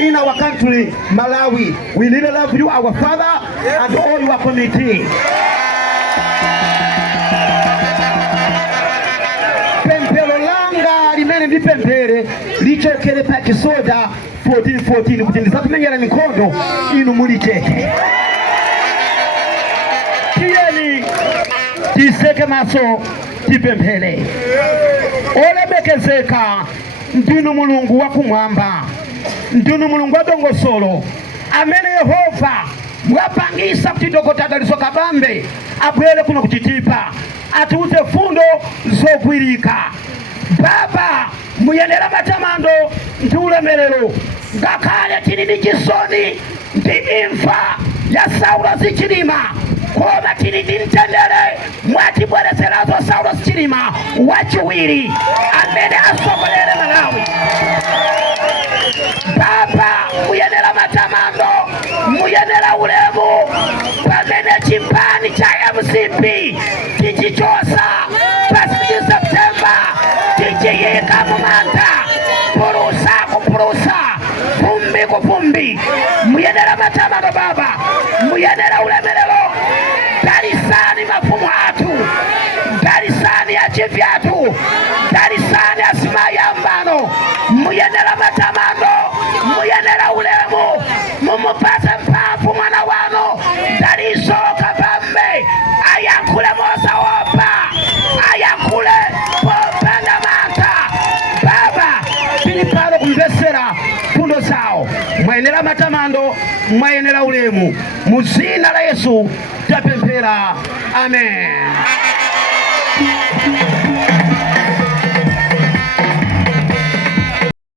in our country, Malawi. We really love you, our Father, and all your committee. Pempero langa limene ndi pempere lichokere pa Chisoda 14:14 kuti ndisatumenyera mikondo inu mulicheke. Tiyeni tiseke maso tipemphere. Olemekezeka ndinu Mulungu wakumwamba, ndinu Mulungu wadongosolo amene Yehova mwapangisa kuti Dokotala Lisoka Bambe abwere kuno kuchitipa atiuze fundo zogwirika. Baba, muyenera matamando ndi ulemerero, ngakhale tili ndi chisoni ndi imfa ya Saulo Chilima, koma tili ndi mtendere mwatibweretserazo Saulo Chilima wachiwiri amene asogolere Malawi. Baba, muyenera matamando, muyenera ulemu pamene chipani cha MCP tichichosa pasiki Septemba tichiyika mumanda purusa kupurusa vumbi kuvumbi. Muyenera matamando Baba, muyenera ulemerero. Darisani mafumu atu, darisani achivi atu, darisani asimayambano. Muyenera matamando, muyenera ulemu, mumupase mpafu mwana wano Dalisoka Bambe ayankule mosa wopa, ayankule popanda manta. Baba, pilipalo kumvesera fundo zao, mwayenera matamando, mwayenera ulemu. Muzina la Yesu tapempera, amen.